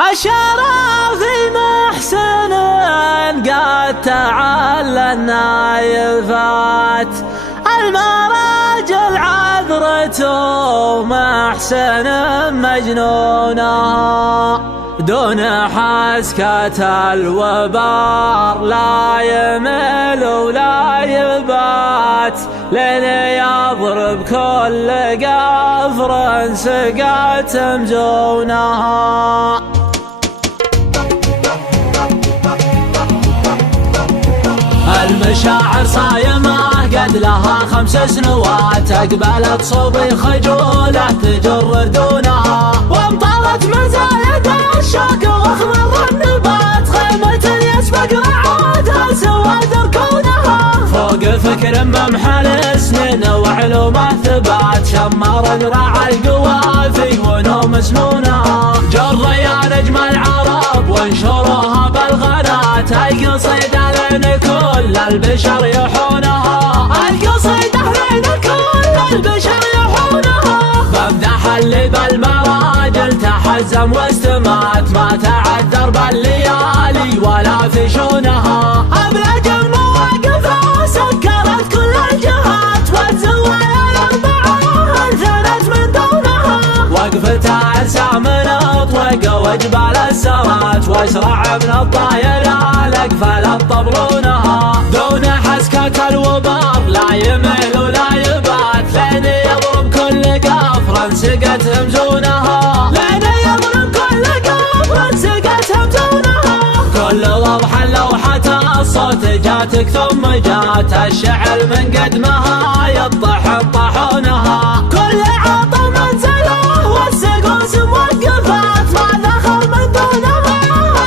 الشرف محسن قد تعالى النايفات، المراجل عذرته محسن مجنونها، دون حسكة الوبار لا يمل ولا يبات، لين يضرب كل قفر سقت مجونها. المشاعر صايمة قد لها 5 سنوات، أقبلت صوبي خجولة تجر دونها، وامطرت مزايد الشوك واخضر النبات، خيمة يسبق رعاتها سواد ركونها، فوق فكر ممحى السنين وعلومه ثبات، شمار رعى القوافي ونوم سنونها، جر يا نجم العرب وانشروها بالغنات، القصيدة لين كل البشر يحونها، القصيدة لين كل البشر يحونها، بمدح اللي بالمراجل تحزم واستمات، ما تعذر بالليالي ولا في شونها، أبلج المواقف سكرت كل الجهات، والزوايا الأربعة انثنت من دونها، وقفتها أرسام أطلق وجبال السرات، واسرع من الطايرة الأقفال الطبلونها، دون حسكة الوبار لا يمل ولا يبات، لين يضرب كل قفر سقت همزونها، لين يضرب كل قفر سقت همزونها، كل ضبح لوحة الصوت جاتك ثم جات، الشعر من قدمها يطحن طحونها، كل عطا منزله والسقوس موقفات، ما دخل من دونها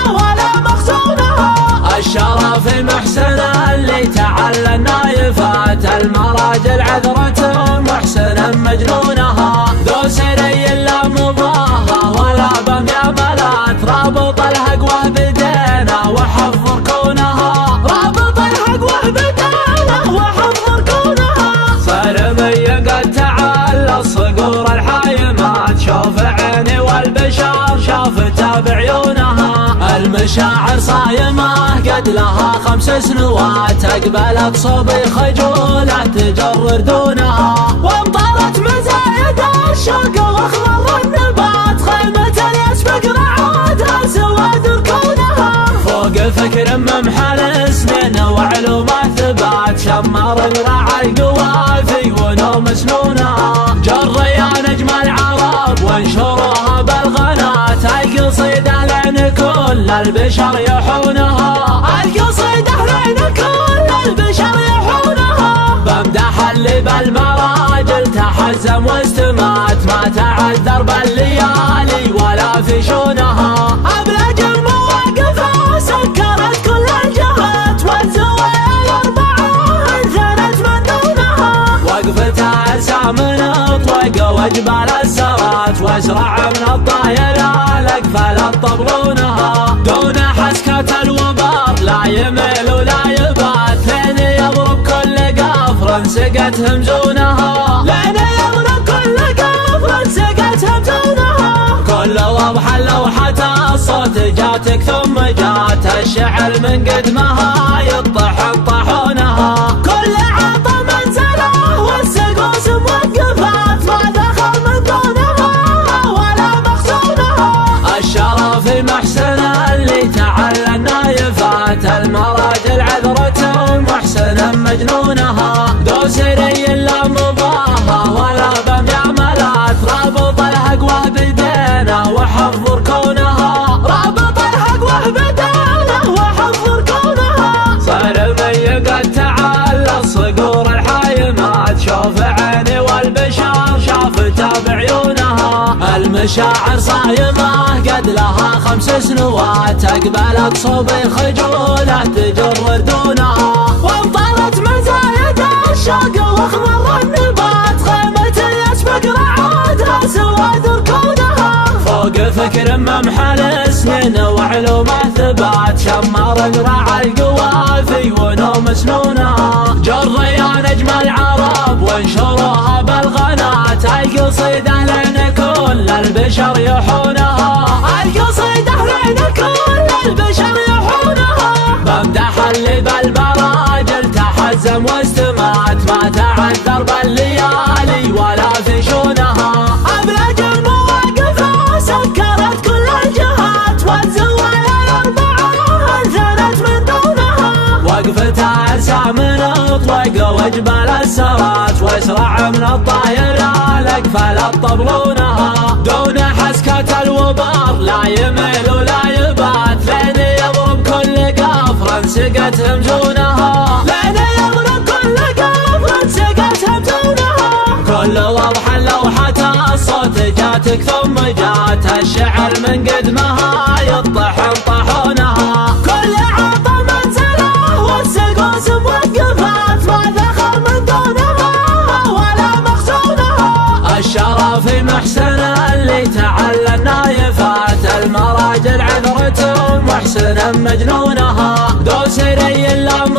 ولا مخزونها، الشرف محسن اللي تعلى النايفات، المراجل عذرة محسن مجنونها، ذو سري لا مضاها ولا بمياملات، رابط الهقوة بدينا وحفظ ركونها، رابط الهقوة بدينا وحفظ ركونها، صرمي قد تعلى الصقور الحايمات، شوف عيني والبشر شافتها بعيونها، المشاعر صايمة قد لها 5 سنوات، أقبلت صوبي خجولة تجر دونها، وامطرت مزايد الشوق واخضر النبات، خيمة يسبق رعاتها سواد ركونها، فوق فكر ممحى السنين وعلومه ثبات، شمار رعى القوافي ونوم سنونها، جر يا نجم العرب وانشروها بالغنات، القصيدة لين كل البشر يحونها، القصيدة لين كل البشر يحونها، بمدح اللي بالمراجل تحزم واستمات، ما تعذر بالليالي ولا في شونها، أبلج المواقف سكرت كل الجهات، والزوايا الأربعة انثنت من دونها، وقفتها أرسام أطلق وجبال السرات، واسرع من الطايرة الأقفال الطبلونها، دون حسكة الوبار لا يمل ولا يبات، لين يضرب كل قفر سقت همزونها، لين يضرب كل قفر سقت همزونها، كل وضح لوحة الصوت جاتك ثم جات، الشعر من قدمها يطحن طحونها، كل عطا منزله والسقوس موقفات، ما دخل من دونها ولا مخزونها، الشرف محسن اللي تعلى النايفات، المراجل عذرة محسن مجنونها، ذو سري لا مضاها ولا بمياملات، رابط الهقوة بدينا وحفظ ركونها، رابط الهقوة بدينا وحفظ ركونها، صرمي قد تعلى الصقور الحايمات، شوف عيني والبشر شافتها بعيونها، المشاعر صايمة قد لها 5 سنوات، أقبلت صوبي خجولة تجر دونها، وامطرت مزايد الشوق واخضر النبات، خيمة يسبق رعاتها سواد ركونها، فوق فكر ممحى السنين وعلومه ثبات، شمار رعى القوافي ونوم سنونها، جر يا نجم العرب وانشروها بالغنات، القصيدة لين كل البشر يحونها، القصيدة وجبال السرات واسرع من الطايرة الاقفال الطبلونها دون حسكة الوبار لا يميل ولا يبات لين يضرب كل قفر سقت همجونها لين يضرب كل قفر سقت همجونها كل وضح لوحة الصوت جاتك ثم جات الشعر من قدمها يطحن طحونها كل عطا منزله والسقوس موقفات ما دخل من دونها ولا مخزونها الشرف محسن اللي تعلى النايفات المراجل عذرة محسن مجنونها دوسري اللام